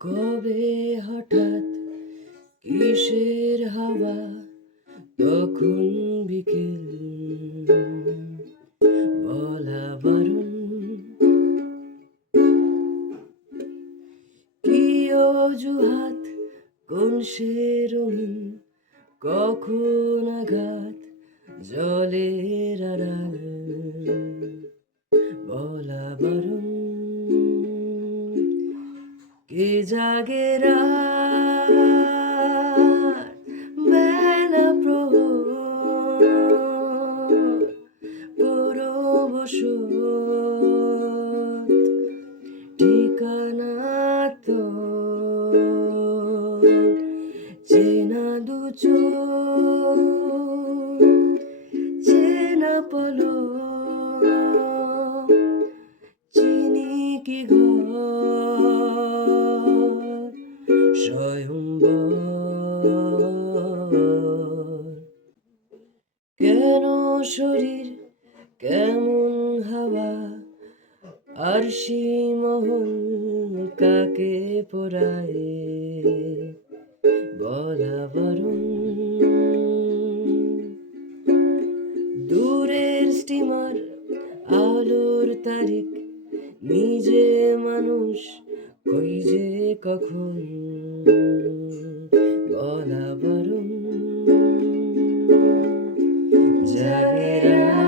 কবে হঠাৎ কিসের হাওয়া তখন বিকেল বলা বারণ। কি অজুহাত কোন সে রঙিন কখন আঘাত জলের আড়াল বলা বারণ। কে জাগে রাত বেলা প্রহর পুরো বসত ঠিকানা তো চেনা দু চোখ চেনা পলক চিনি কি ঘর স্বয়ম্বর। কেন শরীর কেমন হাওয়া আর মহল কাকে পোড়ায় বলা বারণ। দূরের স্টিমার আলোর তারিখ নিজে মানুষ কই যে কখন বলা বারণ। জাগে রাত